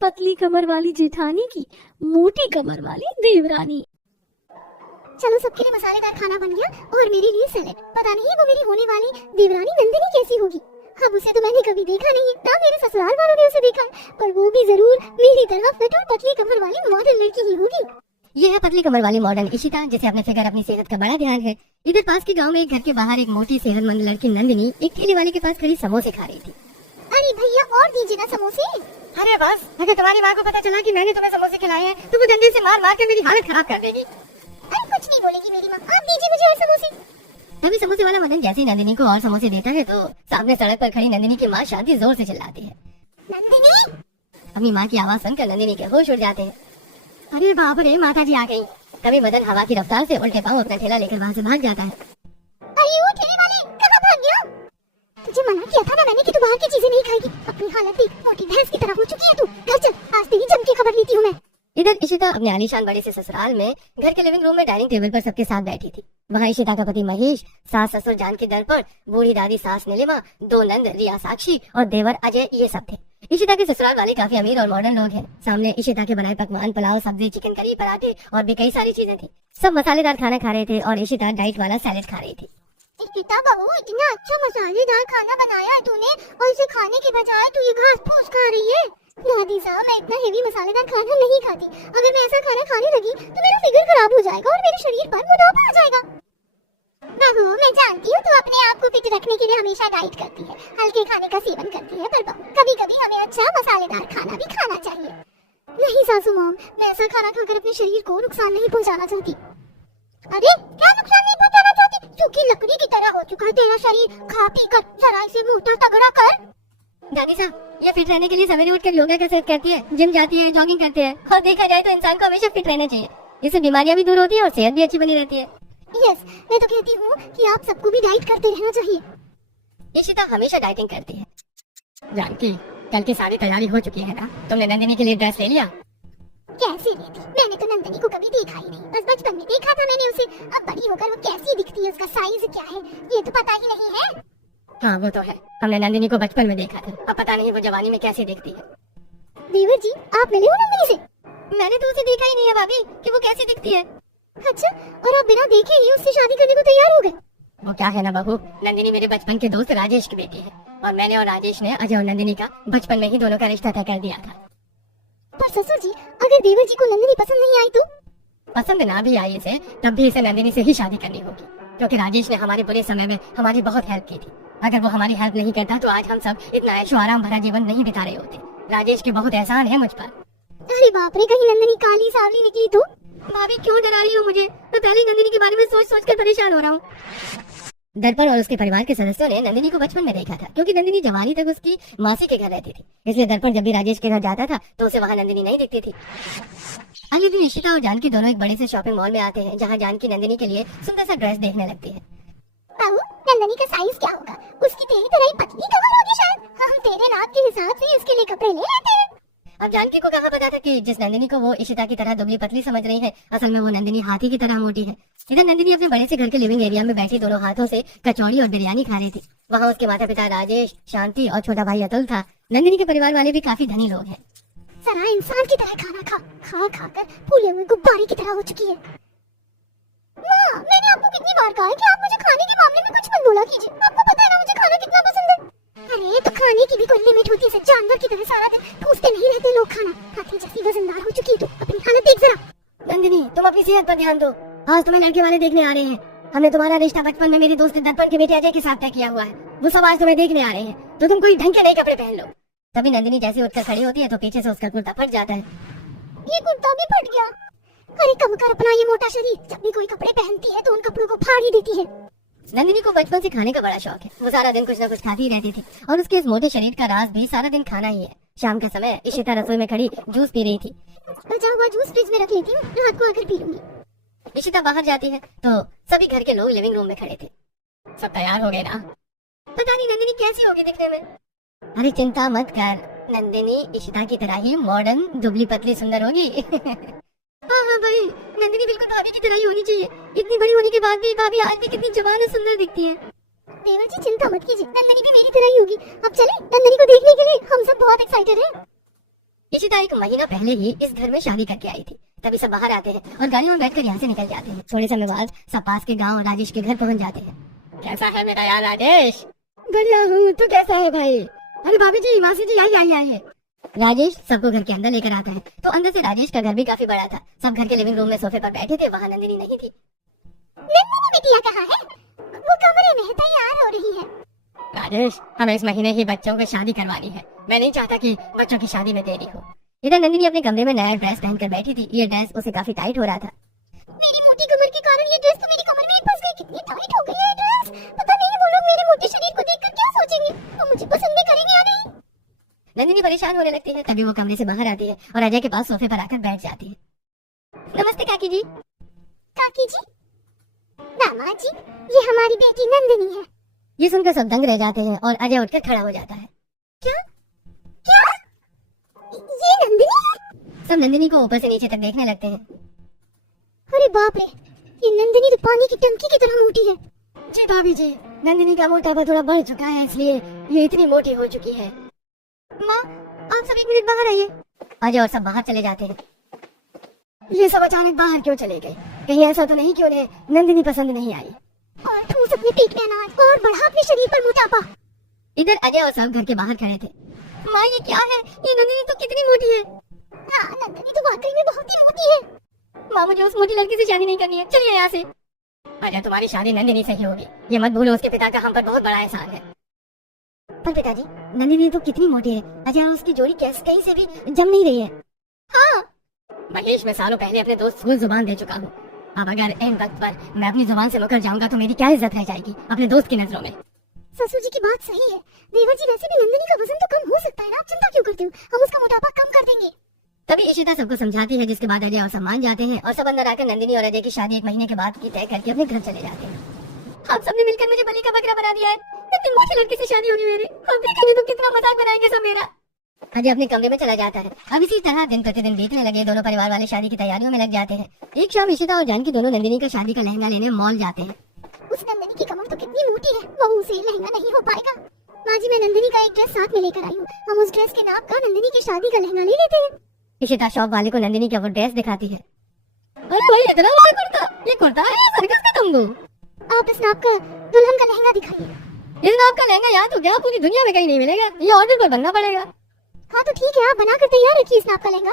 पतली कमर वाली जेठानी की मोटी कमर वाली देवरानी। चलो सबके लिए मसालेदार खाना बन गया और मेरे लिए सैलेड। पता नहीं वो मेरी होने वाली देवरानी नंदिनी कैसी होगी। अब उसे तो मैंने कभी देखा नहीं है, ना मेरे ससुराल वालों ने उसे देखा है, पर वो भी जरूर मेरी तरह फिट और पतली कमर वाली मॉडर्न लड़की ही होगी। ये है पतली कमर वाली मॉडर्न इशिता, जिसे अपने फिगर अपनी सेहत का बड़ा ध्यान है। इधर पास के गांव में एक घर के बाहर एक मोटी सेहतमंद लड़की नंदिनी एक ठेले वाले के पास खड़ी समोसे खा रही थी। अरे भैया और दीजिए ना समोसे। अरे बस, अगर तुम्हारी माँ को पता चला कि मैंने तुम्हें समोसे खिलाए हैं तो वो डंडे से मार मार कर मेरी हालत खराब कर देगी। अरे कुछ नहीं बोलेगी मेरी माँ, आप दीजिए मुझे और समोसे। तभी समोसे वाला मदन जैसे ही नंदिनी को और समोसे देता है तो सामने सड़क पर खड़ी नंदिनी की माँ शांति जोर से चिल्लाती है, नंदिनी। अपनी माँ की आवाज सुनकर नंदिनी के होश उड़ जाते हैं। अरे बाप रे, माता जी आ गई। तभी मदन हवा की रफ्तार से उल्टे पांव अपना ठेला लेकर वहाँ से भाग जाता है। अरे वो ठेले वाले कहाँ भाग गया? तुझे मना किया था ना मैंने कि तू बाहर की चीजें नहीं खाएगी। अपनी हालत देख, मोटी भैंस की तरह हो चुकी है तू। घर चल, आज तेरी जम के खबर लेती हूँ मैं। इधर इशिता अपने आलीशान बड़े से ससुराल में घर के लिविंग रूम में डाइनिंग टेबल पर सबके साथ बैठी थी। वहाँ इशिता का पति महेश, सास ससुर जानकी दर्पण, बूढ़ी दादी सास नीलिमा, दो नंद रिया साक्षी और देवर अजय, ये सब थे। इशिता के ससुराल वाले काफी अमीर और मॉडर्न लोग हैं। सामने इशिता के बनाए पकवान, पुलाव, सब्जी, चिकन करी, पराठे और भी कई सारी चीजें थी। सब मसालेदार खाना खा रहे थे और इशिता डाइट वाला सैलेड खा रही थी। इशिता बहू, इतना अच्छा मसालेदार खाना बनाया है तूने और इसे खाने के बजाय तू ये घास फूस खा रही है। दादी साहब, मैं इतना हेवी मसालेदार खाना नहीं खाती। अगर मैं ऐसा खाना खाने लगी तो मेरा फिगर खराब हो जाएगा और मेरे शरीर पर मोटापा आ जाएगा। बहू, मैं जानती हूँ तू अपने आप को फिट रखने के लिए हमेशा डाइट करती है, हल्के खाने का सेवन करती है, पर बहू कभी कभी हमें अच्छा मसालेदार खाना भी खाना चाहिए। नहीं सासू माँ, मैं ऐसा खाना खाकर अपने शरीर को नुकसान नहीं पहुँचाना चाहती। अरे क्या नुकसान नहीं पहुँचाना चाहती? सूखी लकड़ी की तरह हो चुका है तेरा शरीर, खा पी कर जरा इसे मोटा तगड़ा कर। दादी साहब, ये फिट रहने के लिए सवेरे उठकर योगा कसरत करती है, जिम जाती है, जॉगिंग करते हैं और देखा जाए तो इंसान को हमेशा फिट रहना चाहिए। इससे बीमारियां भी दूर होती है और सेहत भी अच्छी बनी रहती है। यस, मैं तो कहती हूँ कि आप सबको भी डाइट करते रहना चाहिए। इशिता हमेशा डाइटिंग करती है। जानकी, कल की सारी तैयारी हो चुकी है ना? तुमने नंदिनी के लिए ड्रेस ले लिया? कैसे ली थी? मैंने तो नंदिनी को कभी देखा ही नहीं, बस बचपन में देखा था मैंने उसे। अब बड़ी होकर वो कैसी दिखती है, उसका साइज क्या है, ये तो पता ही नहीं है। हाँ वो तो है, हमने नंदिनी को बचपन में देखा था, अब पता नहीं वो जवानी में कैसी दिखती है। देवर जी, आप मिले हो नंदिनी से? मैंने तो उसे देखा ही नहीं है भाभी कि वो कैसी दिखती है। अच्छा, और आप बिना देखे ही उससे शादी करने को तैयार हो गए? वो क्या है ना बहू, नंदिनी मेरे बचपन के दोस्त राजेश की बेटी है और मैंने और राजेश ने अजय और नंदिनी का बचपन में ही दोनों का रिश्ता तय कर दिया था। पर ससुर जी, अगर देवर जी को नंदिनी पसंद नहीं आई तो? पसंद ना भी आई इसे, तब भी इसे नंदिनी से ही शादी करनी होगी, क्योंकि राजेश ने हमारे बुरे समय में हमारी बहुत हेल्प की थी। अगर वो हमारी हेल्प नहीं करता तो आज हम सब इतना ऐशो आराम भरा जीवन नहीं बिता रहे होते। राजेश के बहुत एहसान है मुझ पर। अरे बाप रे, कहीं नंदिनी काली सावली निकली तो? भाभी क्यों डरा रही हो मुझे? मैं पहले नंदिनी के बारे में सोच सोच कर परेशान हो रहा हूँ। दर्पण और उसके परिवार के सदस्यों ने नंदिनी को बचपन में देखा था, क्योंकि नंदिनी जवानी तक उसकी मासी के घर रहती थी, इसलिए दर्पण जब भी राजेश के घर जाता था तो उसे वहाँ नंदिनी नहीं दिखती थी। अगले दिन इशिता और जानकी दोनों एक बड़े से शॉपिंग मॉल में आते हैं, जहाँ जानकी नंदिनी के लिए सुंदर सा ड्रेस देखने लगती है। बहू, नंदिनी का साइज क्या होगा? उसकी तेरी तरह ही पतली कमर होगी शायद। हम तेरे नाप के हिसाब से इसके लिए कपड़े ले लेते हैं। अब जानकी को कहाँ पता था कि जिस नंदिनी को वो इशिता की तरह दुबली पतली समझ रही है, असल में वो नंदिनी हाथी की तरह मोटी है। इधर नंदिनी अपने बड़े से घर के लिविंग एरिया में बैठी दोनों हाथों से कचौड़ी और बिरयानी खा रही थी। वहाँ उसके माता पिता राजेश, शांति और छोटा भाई अतुल था। नंदिनी के परिवार वाले भी काफी धनी लोग हैं। जरा इंसान की तरह खाना खा खा कर फूले हुए गुब्बारे की तरह हो चुकी है। माँ, मैंने आपको कितनी बार कहा है कि आप मुझे खाने के मामले में कुछ मत बोला कीजिए। आपको पता है ना मुझे खाना कितना पसंद है। अरे तो खाने की भी कोई लिमिट होती है, जानवर की तरह सारा दिन ठूसते नहीं रहते लोग खाना। हाथी जैसी वजनदार हो चुकी है, तो अपनी हालत देख जरा। नंदिनी, तुम अपनी सेहत पर ध्यान दो। आज तुम्हें लड़के वाले देखने आ रहे हैं। हमने तुम्हारा रिश्ता बचपन में मेरी दोस्त दर्पण के बेटे अजय के साथ तय किया हुआ है। वो सब आज तुम्हें देखने आ रहे हैं, तो तुम कोई ढंग के नए कपड़े पहन लो। तभी नंदिनी जैसे उठकर खड़ी होती है तो पीछे से उसका कुर्ता फट जाता है। ये कुर्ता भी फट गया। अरे कम कर अपना ये मोटा शरीर, जब भी कोई कपड़े पहनती है तो उन कपड़ों को फाड़ ही देती है। नंदिनी को बचपन से खाने का बड़ा शौक है। वो सारा दिन कुछ न कुछ खाती ही रहती थी और उसके इस मोटे शरीर का राज भी सारा दिन खाना ही है। शाम के समय इशिता रसोई में खड़ी जूस पी रही थी। बचा हुआ जूस फ्रिज में रख लेती हूँ, रात को आकर पी लूंगी। इशिता बाहर जाती है तो सभी घर के लोग लिविंग रूम में खड़े थे। सब तैयार हो गए ना? पता नहीं नंदिनी कैसी होगी दिखने में। अरे चिंता मत कर, नंदिनी इशिता की तरह ही मॉडर्न दुबली पतली सुंदर होगी। हाँ हाँ भाई, नंदिनी बिल्कुल भाभी की तरह ही होनी चाहिए। इतनी बड़ी होने के बाद भी भाभी आज भी कितनी जवान और सुंदर दिखती है। देवर जी चिंता मत कीजिए, नंदिनी भी मेरी तरह ही होगी। अब चले नंदिनी को देखने के लिए, हम सब बहुत एक्साइटेड हैं। इशिता इशिता एक महीना पहले ही इस घर में शादी करके आई थी। तभी सब बाहर आते हैं और गाड़ियों में बैठकर यहाँ से निकल जाते हैं। थोड़े समय बाद सब पास के गांव राजेश के घर पहुँच जाते हैं। कैसा है मेरा यार राजेश? बढ़िया हूँ, तू कैसा है भाई? अरे भाभी जी, मासी जी, आइए आइए। राजेश सबको घर के अंदर लेकर आता है। तो अंदर से राजेश का घर भी काफी बड़ा था। सब घर के लिविंग रूम में सोफे पर बैठे थे। वहाँ नंदिनी नहीं थी। नंदिनी बिटिया कहाँ है? वो कमरे में है, तैयार हो रही है। राजेश, हमें इस महीने ही बच्चों को शादी करवानी है। मैं नहीं चाहता कि बच्चों की शादी में देरी हो। इधर नंदिनी अपने कमरे में नया ड्रेस पहनकर बैठी थी। ये ड्रेस उसे काफी टाइट हो रहा था। मेरी मोटी कमर के कारण ये ड्रेस तो मेरी कमर में ही फंस गई। कितनी टाइट हो गई है ये ड्रेस। पता नहीं वो लोग मेरे मोटे शरीर को देखकर क्या सोचेंगे, वो मुझे पसंद भी करेंगे या नहीं। नंदिनी परेशान होने लगती है। तभी वो कमरे से बाहर आती है और अजय के पास सोफे पर आकर बैठ जाती है। नमस्ते काकी जी। काकी जी? दामाद जी, ये हमारी बेटी नंदिनी है। ये सुनकर सब दंग रह जाते हैं और अजय उठकर खड़ा हो जाता है। क्या? ये नंदिनी है? सब नंदिनी को ऊपर से नीचे तक देखने लगते हैं। अरे बाप रे, ये नंदिनी तो पानी की टंकी की तरह मोटी है। जी भाभी जी, नंदिनी का मोटापा थोड़ा बढ़ चुका है, इसलिए ये इतनी मोटी हो चुकी है। माँ, आप सब 1 मिनट बाहर आइए। अजय और सब बाहर चले जाते हैं। ये सब अचानक बाहर क्यों चले गए? कहीं ऐसा तो नहीं कि उन्हें नंदिनी पसंद नहीं आई? और ठूस अपने पेट में अनाज और बढ़ा अपने शरीर पर मोटापा। इधर अजय और सब घर के बाहर खड़े थे। माँ, ये क्या है? ये नंदिनी तो कितनी मोटी है। हाँ, नंदिनी तो वाकई में बहुत ही मोटी है। माँ, मुझे उस मोटी लड़की से शादी नहीं करनी है। चलिए यहाँ से। अजय, तुम्हारी शादी नंदिनी से ही होगी। ये मत भूलो, उसके पिता का हम पर बहुत बड़ा एहसान है। पर पिताजी, नंदिनी तो कितनी मोटी है। अजय और उसकी जोड़ी कैसे कहीं से भी जम नहीं रही है। हाँ महेश, मैं सालों पहले अपने दोस्त को जुबान दे चुका हूँ। अब अगर इन वक्त पर मैं अपनी जुबान से मुकर जाऊंगा तो मेरी क्या इज्जत रह जाएगी अपने दोस्त की नजरों में। ससुर जी की बात सही है। देवर जी, वैसे भी नंदिनी का वजन तो कम हो सकता है ना, आप चिंता क्यों करते हो? हम उसका मोटापा कम कर देंगे। तभी इशिता सबको समझाती है, जिसके बाद अजय और सब मान जाते हैं और सब अंदर आकर नंदिनी और अजय की शादी 1 महीने के बाद की तय करके अपने घर चले जाते हैं। आप सबने मिलकर मुझे बलि का बकरा बना दिया है। इतनी मोटी लड़की से शादी होगी मेरी। हम देखेंगे तो कितना मजाक बनाएंगे सब मेरा। अजय अपने कमरे में चला जाता है। अब इसी तरह दिन प्रतिदिन बीतने लगे। दोनों परिवार वाले शादी की तैयारियों में लग जाते हैं। एक शाम इशिता और जानकी दोनों नंदिनी का शादी का लहंगा लेने मॉल जाते हैं। उस नंदिनी की कमर तो कितनी मोटी है, वो उसे लहंगा नहीं हो पाएगा। माँ जी, मैं नंदिनी का एक ड्रेस साथ में लेकर आई हूँ। हम उस ड्रेस के नाप का नंदिनी की शादी का लहंगा ले लेते हैं। इशिता शॉप वाले को नंदिनी का वो ड्रेस दिखाती है। अरे भाई, इतना बड़ा कुर्ता! ये कुर्ता है या सर्कस का तंबू? आप इस नाप का दुल्हन का लहंगा दिखाइए। इस नाप का लहंगा यहाँ तो क्या पूरी दुनिया में कहीं नहीं मिलेगा। ये ऑर्डर पर बनना पड़ेगा। हाँ तो ठीक है, आप बनाकर तैयार रखिए इस नाप का लहंगा।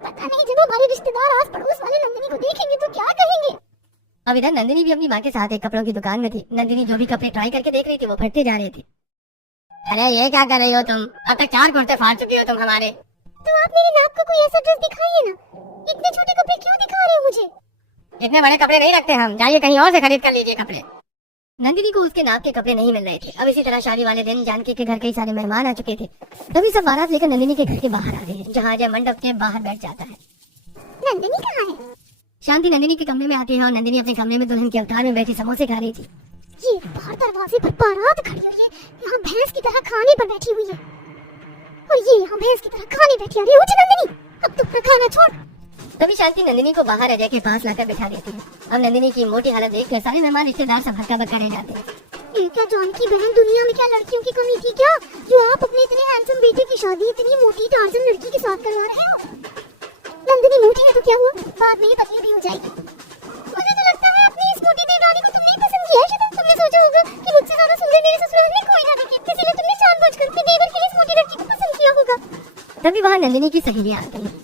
पता नहीं जब हमारे रिश्तेदार आस पड़ोस वाले नंदिनी को देखेंगे तो क्या कहेंगे। अब इधर नंदिनी भी अपनी माँ के साथ एक कपड़ों की दुकान में थी। नंदिनी जो भी कपड़े ट्राई करके देख रही थी वो फटते जा रहे थे। अरे ये क्या कर रही हो तुम? अब तक 4 कुर्ते फाड़ चुकी हो तुम हमारे। तो आप मेरे नाप का कोई ऐसा ड्रेस दिखाइए ना। इतने छोटे कपड़े क्यों दिखा रहे हो मुझे? इतने बड़े कपड़े नहीं रखते हम, जाइए कहीं और से खरीद कर लीजिए कपड़े। नंदिनी को उसके नाप के कपड़े नहीं मिल रहे थे। अब इसी तरह शादी वाले दिन जानकी के घर कई सारे मेहमान आ चुके थे। तभी सब बारात लेकर नंदिनी के घर के बाहर आ गए हैं, जहाँ अजय मंडप के बाहर बैठ जाता है। नंदिनी कहाँ है? शांति नंदिनी के कमरे में आती है और नंदिनी अपने कमरे में दुल्हन के अवतार में बैठी समोसे खा रही थी। ये बाहर दरवाजे पर बारात खड़ी हुई है, यहाँ भैंस की तरह खाने पर बैठी हुई है। और ये यहाँ भैंस की तरह खाने बैठी। अरे उठ नंदिनी, अब तो अपना खाना छोड़। तभी शांति नंदिनी को बाहर अजय के पास लाकर बिठा देती है। अब नंदिनी की मोटी हालत देखकर सारे मेहमान रिश्तेदार सब हक्का बक्का रह जाते हैं। ये क्या जानकी बहन, दुनिया में क्या लड़कियों की कमी थी क्या, जो आप अपने इतने हैंडसम बेटे की शादी इतनी मोटी टार्जन लड़की के साथ करवा रहे हो? नंदिनी मोटी है तो क्या हुआ, बाद में ये पतली भी हो जाएगी। मुझे तो लगता है अपनी इस मोटी देवरानी को तुमने पसंद किया है। तुमने सोचा होगा कि मुझसे ज्यादा सुंदर मेरे ससुराल में कोई ना दिखे, इसलिए तुमने जानबूझकर अपने देवर के लिए इस मोटी लड़की को पसंद किया होगा। तभी वहाँ नंदिनी की सहेलियाँ आती हैं।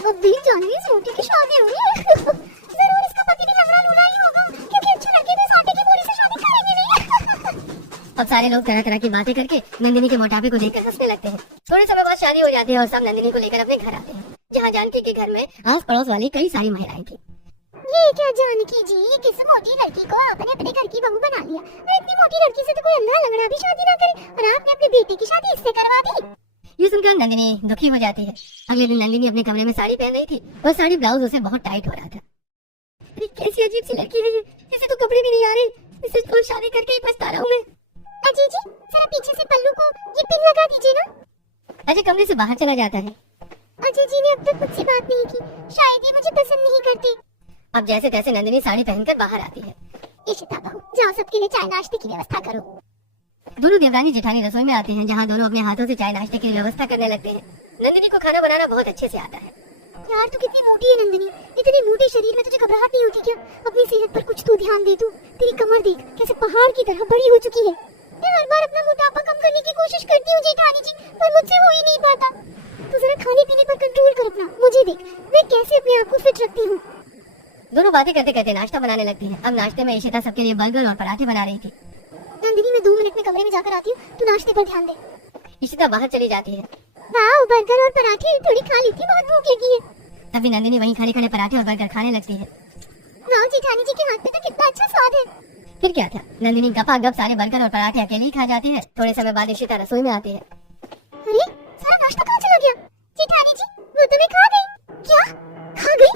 अब भी जानवी इस मोटी की शादी हो रही है। जरूर इसका पति भी लंगड़ा लूला ही होगा, क्योंकि अच्छे लड़के तो इस आटे की बोरी से शादी करेंगे नहीं। अब सारे लोग तरह तरह की बातें करके नंदिनी के मोटापे को देखकर हंसने लगते हैं। थोड़े समय बाद शादी हो जाती है और सब नंदिनी को लेकर अपने घर आते हैं, जहाँ जानकी के घर में आस पड़ोस वाली कई सारी महिलाएं थी। ये क्या जानकी जी, किस मोटी लड़की को आपने अपने घर की बहू बना लिया? इतनी मोटी लड़की से तो कोई अंधा लंगड़ा भी शादी ना करे, और आपने अपने बेटे की शादी इससे करवा दी। ये सुनकर नंदिनी दुखी हो जाती है। अगले दिन नंदिनी अपने कमरे में साड़ी पहन रही थी और साड़ी ब्लाउज उसे बहुत टाइट हो रहा था। अरे कैसी अजीब सी लड़की है ये, इसे तो कपड़े भी नहीं आ रहे, इसे तो शादी करके ही पछता रहा हूँ मैं। अजय जी, जरा पीछे से पल्लू को ये पिन लगा दीजिए ना। अजय कमरे से बाहर चला जाता है। अजय जी ने अब तक मुझसे बात नहीं की, शायद ये मुझे पसंद नहीं करती। अब जैसे तैसे नंदिनी साड़ी पहनकर बाहर आती है। इशिता बहू, जाओ सबके लिए चाय नाश्ते की व्यवस्था करो। दोनों देवरानी जेठानी रसोई में आते हैं, जहाँ दोनों अपने हाथों से चाय नाश्ते की व्यवस्था करने लगते हैं। नंदिनी को खाना बनाना बहुत अच्छे से आता है। यार तू कितनी मोटी है नंदिनी, इतने मोटे शरीर में तुझे घबराहट नहीं होती क्या? अपनी सेहत पर कुछ तो ध्यान दे तू। तेरी कमर देख कैसे पहाड़ की तरह बड़ी हो चुकी है। मैं हर बार अपना मोटापा कम करने की कोशिश करती हूँ जेठानी जी, पर मुझसे हो ही नहीं पाता। तू जरा खाने पीने पर कंट्रोल कर अपना, मुझे देख मैं कैसे अपने आप को फिट रखती हूँ। दोनों बातें करते करते नाश्ता बनाने लगती है। अब नाश्ते में इशिता सबके लिए बर्गर और पराठे बना रही थी। नंदिनी मैं 2 मिनट में कमरे में जाकर आती हूँ, तू नाश्ते पर ध्यान दे। इशिता बाहर चली जाती है। वाह बर्गर और पराठे थोड़ी खा ली थी, बहुत भूख लगी है। तभी नंदिनी वहीं खड़े खड़े पराठे और बर्गर खाने लगती है। वाह जेठानी जी के हाथ में तो कितना अच्छा स्वाद है। फिर क्या था, नंदिनी गपागप सारे बर्गर और पराठे अकेले ही खा जाती है। थोड़े समय बाद इशिता रसोई में आती है। अरे सारा नाश्ता कहाँ चला गया? जेठानी जी वो तो मैं खा गई। क्या खा गई?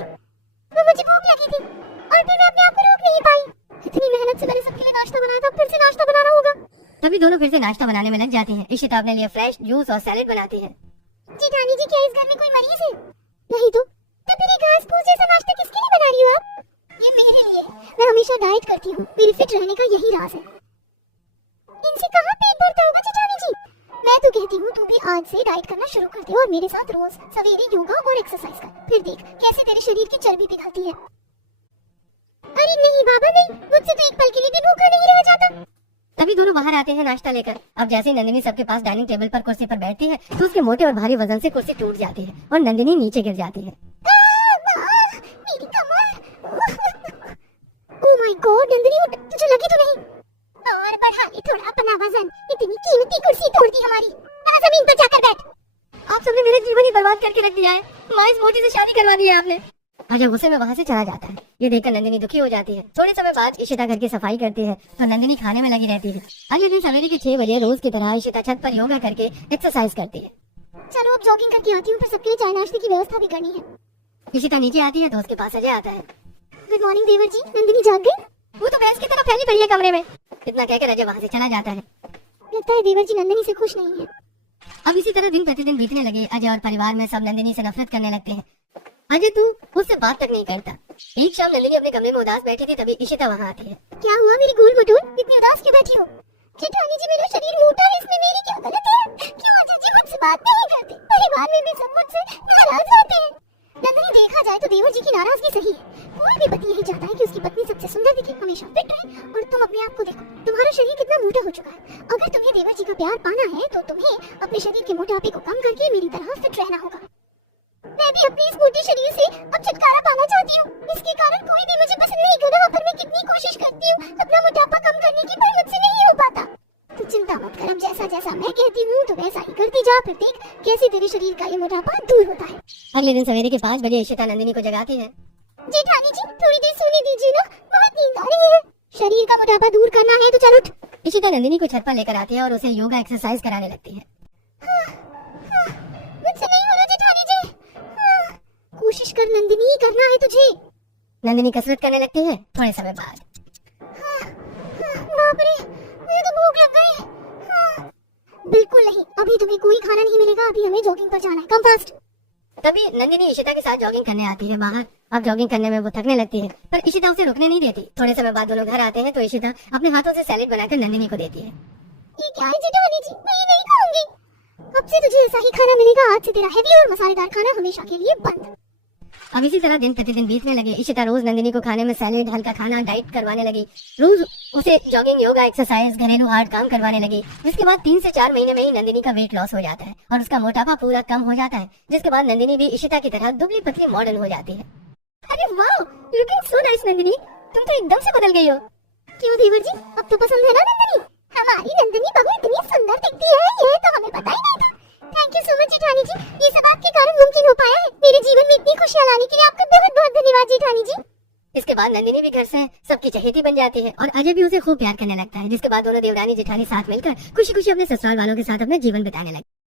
वो मुझे भूख लगी थी और फिर मैं अपने आप को रोक नहीं पाई। इतनी मेहनत से मैंने सबके लिए नाश्ता बनाया था, फिर से नाश्ता बनाना होगा। तभी दोनों फिर से नाश्ता बनाने में लग जाती हैं। इशिता अपने लिए फ्रेश जूस और सैलेड बनाती है। जेठानी जी क्या इस घर में कोई मरीज है? नहीं तो फिर ये घास फूस जैसा नाश्ता किसके लिए बना रही हो आप? ये मेरे लिए। मैं हमेशा डाइट करती हूँ, मेरे फिट रहने का यही राज है। इनसे कहाँ पेट भरता होगा जेठानी जी? मैं तो कहती हूँ तू भी आज से डाइट करना शुरू कर दे और मेरे साथ रोज सवेरे योगा और एक्सरसाइज कर। फिर देख कैसे तेरे शरीर की चर्बी पिघलती है। अरे नहीं बाबा नहीं, मुझसे तो एक पल के लिए भी भूखा नहीं रहा जाता। तभी दोनों बाहर आते हैं नाश्ता लेकर। अब जैसे ही नंदिनी सबके पास डाइनिंग टेबल पर कुर्सी पर बैठती है तो उसके मोटे और भारी वजन से कुर्सी टूट जाती है और नंदिनी नीचे गिर जाती है। मेरी कमर। ओह माय गॉड नंदिनी उठ, तुझे लगी तो नहीं? और बढ़ा ले थोड़ा अपना वजन, इतनी कीमती कुर्सी तोड़ दी हमारी। आ जमीन पर जाकर बैठ। आप सबने मेरा जीवन ही बर्बाद करके रख दिया है। माँ इस मोटी से शादी करवा दी है आपने। अजय गुस्से में वहाँ से चला जाता है। ये देखकर नंदिनी दुखी हो जाती है। थोड़े समय बाद इशिता घर की सफाई करती है तो नंदिनी खाने में लगी रहती है। अगले दिन सवेरे के 6 बजे रोज की तरह इशिता छत पर योगा करके एक्सरसाइज करती है। चलो अब जॉगिंग करके आती हूँ, फिर सबके लिए चाय नाश्ते की व्यवस्था भी करनी है। इशिता नीचे आती है तो उसके पास अजय आता है। गुड मॉर्निंग देवर जी, नंदिनी जाग गई? वो तो भैंस की तरह फैली पड़ी है कमरे में। इतना कहकर अजय वहाँ से चला जाता है। लगता है देवर जी नंदिनी से खुश नहीं है। अब इसी तरह दिन प्रतिदिन बीतने लगे। अजय और परिवार में सब नंदिनी से नफरत करने लगते हैं। अजय तू उससे बात तक नहीं करता। एक शाम नंदिनी अपने कमरे में उदास बैठी थी, तभी इशिता वहाँ आती है। क्या हुआ मेरी गोल मटोल, इतनी उदास क्यों बैठी हो? जेठानी जी मेरा शरीर मोटा है, इसमें मेरी क्या गलती है? क्यों अजय जी मुझसे बात नहीं करते? परिवार में भी सब मुझसे नाराज रहते हैं। नंदिनी देखा जाए तो देवर जी की नाराजगी सही है। कोई भी पति यही चाहता है कि उसकी पत्नी सबसे सुंदर दिखे, हमेशा फिट रहे। और तुम अपने आप को देखो, तुम्हारा शरीर कितना मोटा हो चुका है। अगर तुम्हें देवर जी का प्यार पाना है तो तुम्हें अपने शरीर के मोटापे को कम करके मेरी तरह फिट रहना होगा। मैं भी अपने इस मोटे शरीर से अब छुटकारा पाना चाहती हूँ। इसके कारण कोई भी मुझे पसंद नहीं कर रहा, पर मैं कितनी कोशिश करती हूँ अपना मोटापा कम करने की, पर मुझसे नहीं हो पाता। तो चिंता मत कर, अब जैसा जैसा मैं कहती हूँ तो वैसा ही करती जा, फिर देख कैसे तेरे शरीर का ये मोटापा दूर होता है। अगले दिन सवेरे के 5 बजे इशिता नंदिनी को जगाती है। जेठानी जी थोड़ी देर सोने दीजिए ना, बहुत नींद आ रही है। शरीर का मोटापा दूर करना है तो चलो उठ। इशिता नंदिनी को छत पर लेकर आती है और उसे योगा एक्सरसाइज कराने लगती है। मुझसे नहीं हो रहा जेठानी जी। कोशिश कर नंदिनी, करना है तुझे। नंदिनी कसरत करने लगती है। थोड़े समय बाद बाप रे, मुझे तो भूख लग गई। बिल्कुल नहीं, अभी तुम्हें कोई खाना नहीं मिलेगा, अभी हमें जॉगिंग पर जाना है, कम फास्ट। तभी नंदिनी इशिता के साथ जॉगिंग करने आती है बाहर। अब जॉगिंग करने में वो थकने लगती है, पर इशिता उसे रुकने नहीं देती। थोड़े समय बाद दोनों घर आते हैं तो इशिता अपने हाथों से सैलेड बनाकर नंदिनी को देती है। ये क्या है जेठानी जी, मैं ये नहीं खाऊंगी। अब से तुझे ऐसा ही खाना मिलेगा, आज से तेरा हैवी और मसालेदार खाना हमेशा के लिए बंद। अब इसी तरह दिन प्रतिदिन बीतने लगे। इशिता रोज नंदिनी को खाने में सैलेड, हल्का खाना, डाइट करवाने लगी। रोज उसे जॉगिंग, योगा, एक्सरसाइज, घरेलू हार्ड काम करवाने लगी। जिसके बाद 3 से 4 महीने में ही नंदिनी का वेट लॉस हो जाता है और उसका मोटापा पूरा कम हो जाता है। जिसके बाद नंदिनी भी इशिता की तरह दुबली पतली मॉडर्न हो जाती है। अरे वाह, लुकिंग सो नाइस नंदिनी, तुम तो एकदम से बदल गई हो। क्यों देवर जी, अब तो पसंद है ना नंदिनी? हमारी नंदिनी बहू इतनी सुंदर दिखती है, ये तो हमें पता ही नहीं था। थैंक यू सो मच जेठानी जी, ये सब आपके कारण मुमकिन हो पाया है। मेरे जीवन में इतनी खुशियां लाने के लिए आपका बहुत बहुत धन्यवाद जेठानी जी। इसके बाद नंदिनी भी घर से सबकी चहेती बन जाती है और अजय भी उसे खूब प्यार करने लगता है। जिसके बाद दोनों देवरानी जेठानी साथ मिलकर खुशी खुशी अपने ससुराल वालों के साथ अपना जीवन बिताने लगते हैं।